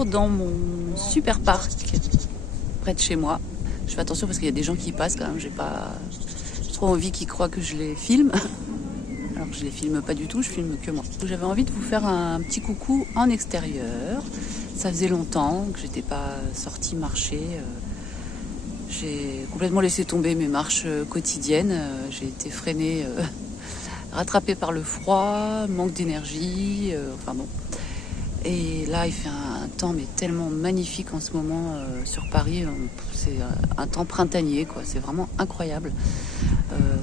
toujours dans mon super parc près de chez moi. Je fais attention parce qu'il y a des gens qui y passent quand même. J'ai trop envie qu'ils croient que je les filme. Alors que je les filme pas du tout, je filme que moi. J'avais envie de vous faire un petit coucou en extérieur. Ça faisait longtemps que j'étais pas sortie marcher. J'ai complètement laissé tomber mes marches quotidiennes. J'ai été freinée, rattrapée par le froid, manque d'énergie. Enfin bon. Et là, il fait un temps mais tellement magnifique en ce moment sur Paris. C'est un temps printanier, quoi. C'est vraiment incroyable.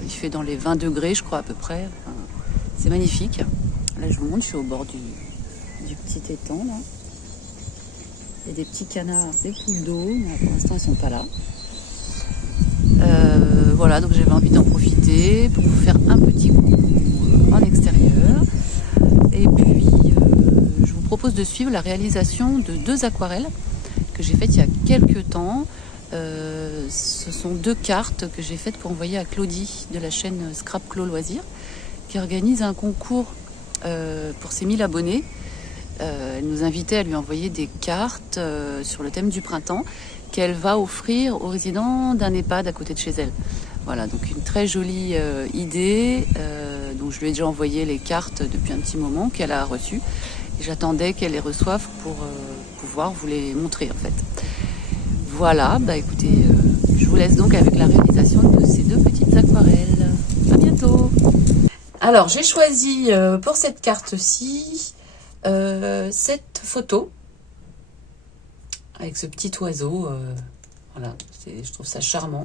Il fait dans les 20 degrés, je crois, à peu près. Enfin, c'est magnifique. Là, je vous montre, je suis au bord du petit étang, là. Il y a des petits canards, des poules d'eau. Pour l'instant, ils sont pas là. Voilà, donc j'avais envie d'en profiter pour vous faire un petit coucou en extérieur. Et puis, je vous propose de suivre la réalisation de 2 aquarelles que j'ai faites il y a quelques temps. Ce sont 2 cartes que j'ai faites pour envoyer à Claudie de la chaîne Scrap Clo Loisirs, qui organise un concours pour ses 1000 abonnés. Elle nous invitait à lui envoyer des cartes sur le thème du printemps qu'elle va offrir aux résidents d'un EHPAD à côté de chez elle. Voilà, donc une très jolie idée. Donc je lui ai déjà envoyé les cartes depuis un petit moment qu'elle a reçues. Et j'attendais qu'elle les reçoive pour pouvoir vous les montrer en fait. Voilà, bah écoutez, je vous laisse donc avec la réalisation de ces 2 petites aquarelles. À bientôt. Alors j'ai choisi pour cette carte-ci cette photo avec ce petit oiseau. Voilà, je trouve ça charmant.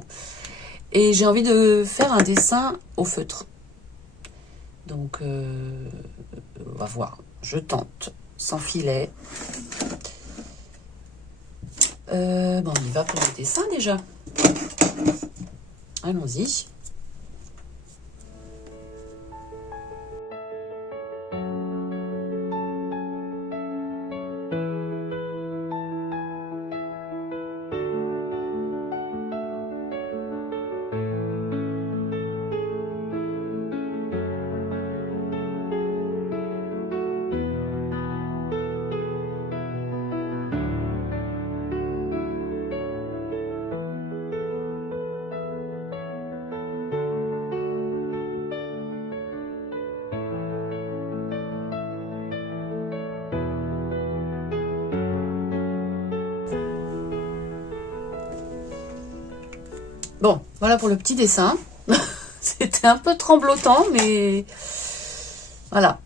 Et j'ai envie de faire un dessin au feutre. Donc, on va voir. Je tente. Sans filet. On y va pour le dessin déjà. Allons-y. Bon, voilà pour le petit dessin. C'était un peu tremblotant, mais voilà.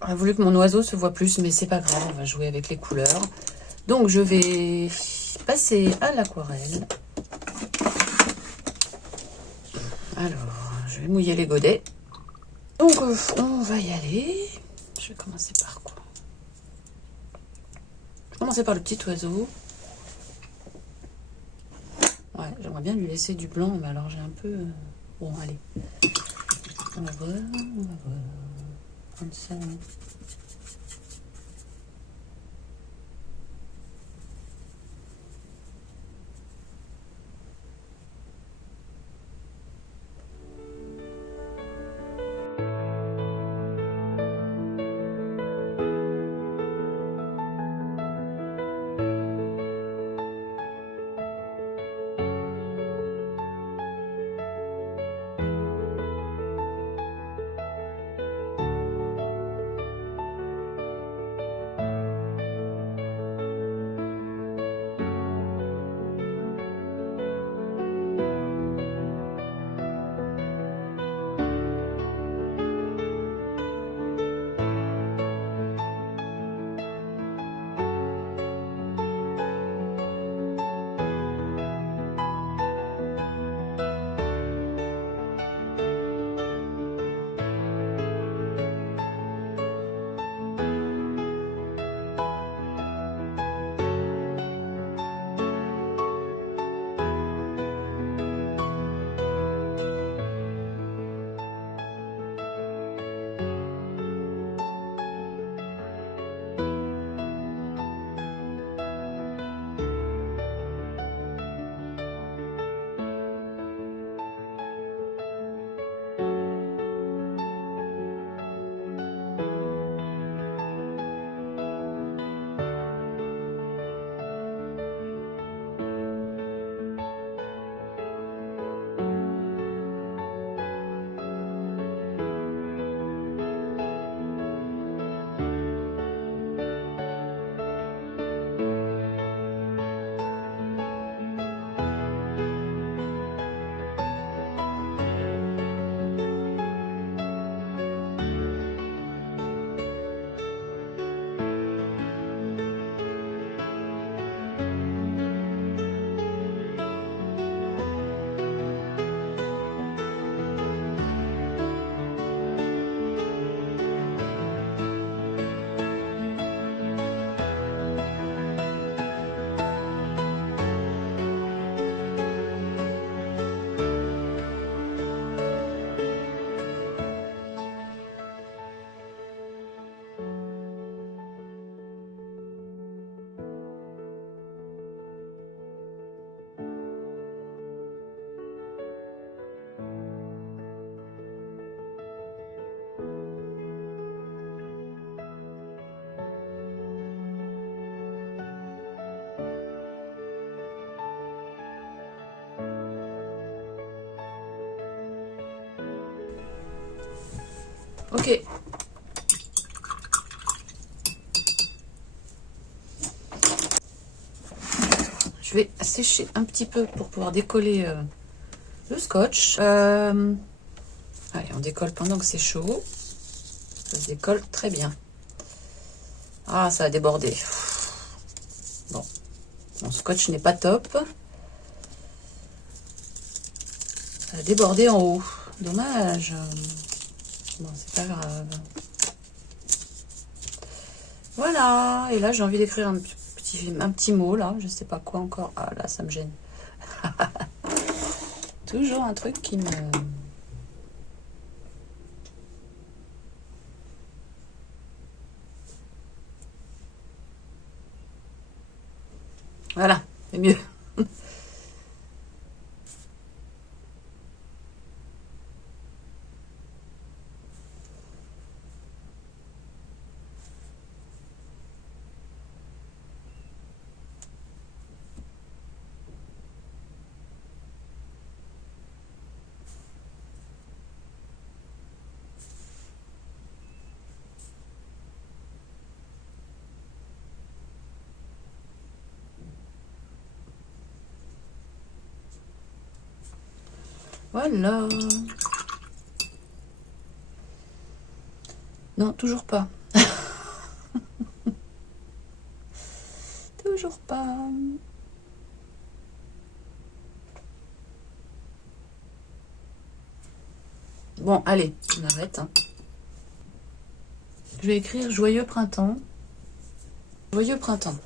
J'aurais voulu que mon oiseau se voit plus, mais c'est pas grave, on va jouer avec les couleurs. Donc je vais passer à l'aquarelle. Alors, je vais mouiller les godets. Donc on va y aller. Je vais commencer par quoi? Je vais commencer par le petit oiseau. Ouais, j'aimerais bien lui laisser du blanc, mais alors j'ai un peu... Bon, allez. On va voir. Comme ça. Ok. Je vais sécher un petit peu pour pouvoir décoller le scotch. Allez, on décolle pendant que c'est chaud. Ça se décolle très bien. Ah, ça a débordé. Bon, mon scotch n'est pas top. Ça a débordé en haut. Dommage. Bon, c'est pas grave. Voilà. Et là, j'ai envie d'écrire un petit mot, là. Je sais pas quoi encore. Ah, là, ça me gêne. Toujours un truc qui me... Voilà, c'est mieux. Voilà. Non, toujours pas. Toujours pas. Bon, allez, on arrête. Hein. Je vais écrire joyeux printemps. Joyeux printemps.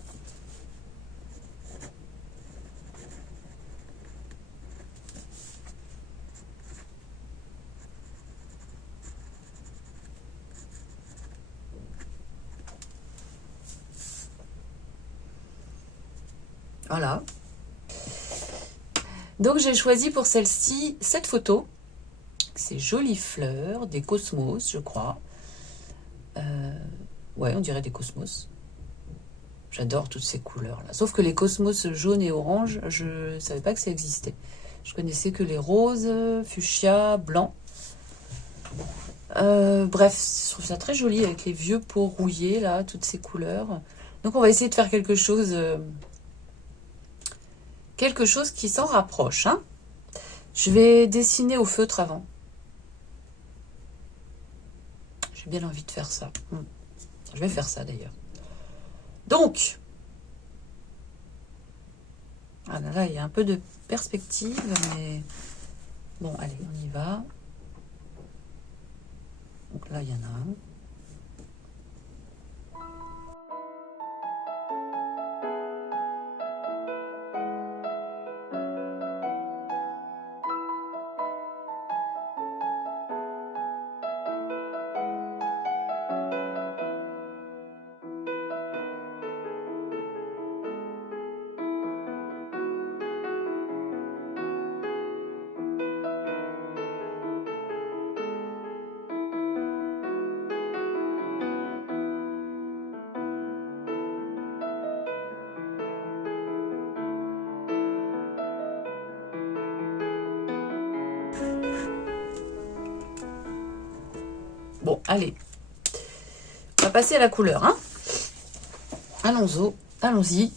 Voilà. Donc j'ai choisi pour celle-ci cette photo. Ces jolies fleurs, des cosmos, je crois. Ouais, on dirait des cosmos. J'adore toutes ces couleurs-là. Sauf que les cosmos jaunes et orange, je ne savais pas que ça existait. Je connaissais que les roses, fuchsia, blanc. Bref, je trouve ça très joli avec les vieux pots rouillés, là, toutes ces couleurs. Donc on va essayer de faire quelque chose qui s'en rapproche. Hein. Je vais dessiner au feutre avant. J'ai bien envie de faire ça. Je vais faire ça d'ailleurs. Donc, ah là, il y a un peu de perspective, mais bon, allez, on y va. Donc là, il y en a un. Bon, allez. On va passer à la couleur. Hein. Allons-y. Allons-y.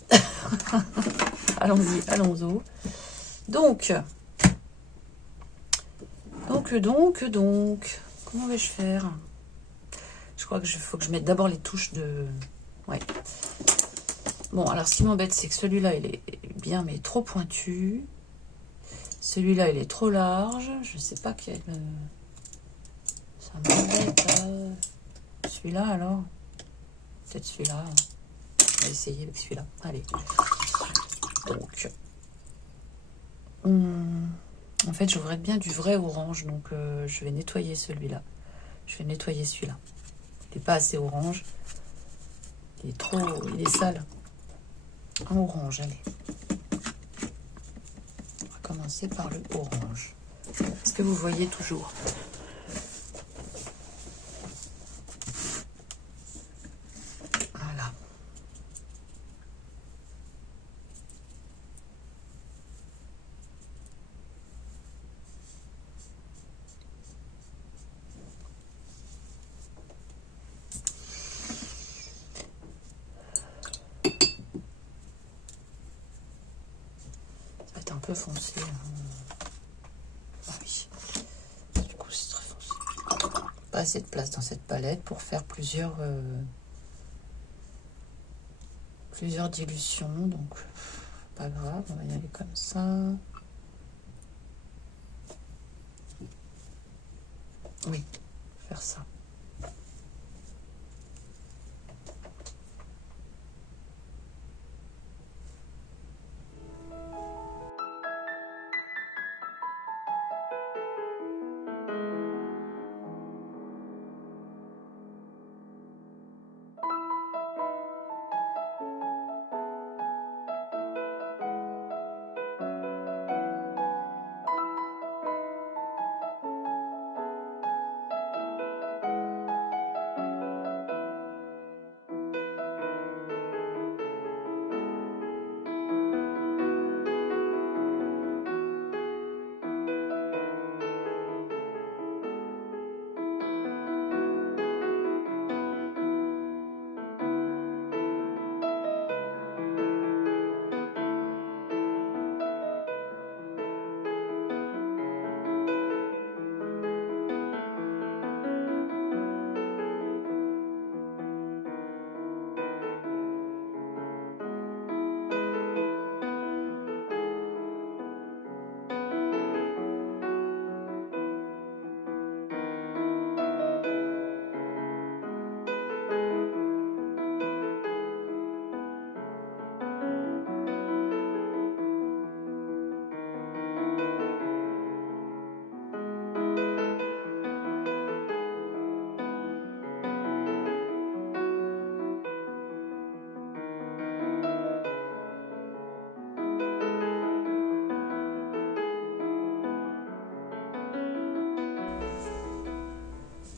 Allons-y. Donc. Comment vais-je faire? Je crois qu'il faut que je mette d'abord les touches de... Ouais. Bon, alors ce qui m'embête, c'est que celui-là, il est bien, mais trop pointu. Celui-là, il est trop large. Je sais pas quel... Ça m'embête. Celui-là, alors? Peut-être celui-là. On va essayer avec celui-là. Allez. Donc... En fait, j'aurais bien du vrai orange, donc je vais nettoyer celui-là. Je vais nettoyer celui-là. Il n'est pas assez orange. Il est trop... Il est sale. En orange, allez. On va commencer par le orange. Est-ce que vous voyez toujours? Voilà. peu foncé. Ah oui, du coup c'est très foncé. Pas assez de place dans cette palette pour faire plusieurs dilutions, donc pas grave, on va y aller comme ça. Oui, faire ça.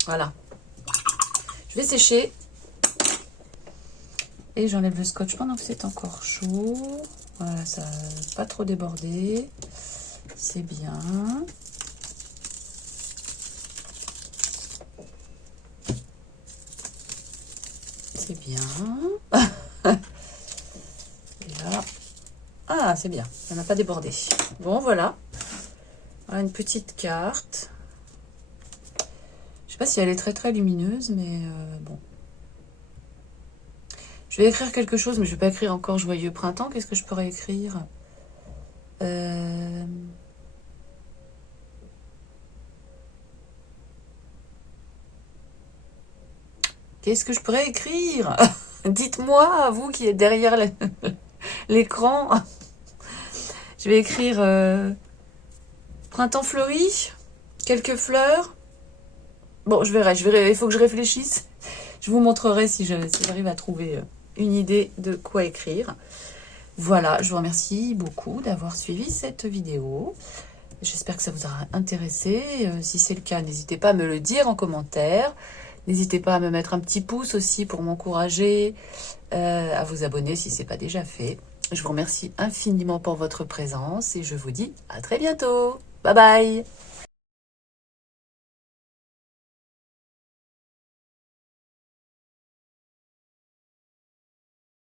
Voilà. Je vais sécher. Et j'enlève le scotch pendant que c'est encore chaud. Voilà, ça n'a pas trop débordé. C'est bien. C'est bien. Et là. Ah, c'est bien. Ça n'a pas débordé. Bon, voilà. Voilà une petite carte. Je sais pas si elle est très très lumineuse, mais bon. Je vais écrire quelque chose, mais je vais pas écrire encore Joyeux Printemps. Qu'est-ce que je pourrais écrire? Qu'est-ce que je pourrais écrire? Dites-moi, vous qui êtes derrière l'écran. Je vais écrire Printemps fleuri, quelques fleurs. Bon, je verrai, il faut que je réfléchisse. Je vous montrerai si j'arrive à trouver une idée de quoi écrire. Voilà, je vous remercie beaucoup d'avoir suivi cette vidéo. J'espère que ça vous aura intéressé. Si c'est le cas, n'hésitez pas à me le dire en commentaire. N'hésitez pas à me mettre un petit pouce aussi pour m'encourager, à vous abonner si ce n'est pas déjà fait. Je vous remercie infiniment pour votre présence et je vous dis à très bientôt. Bye bye!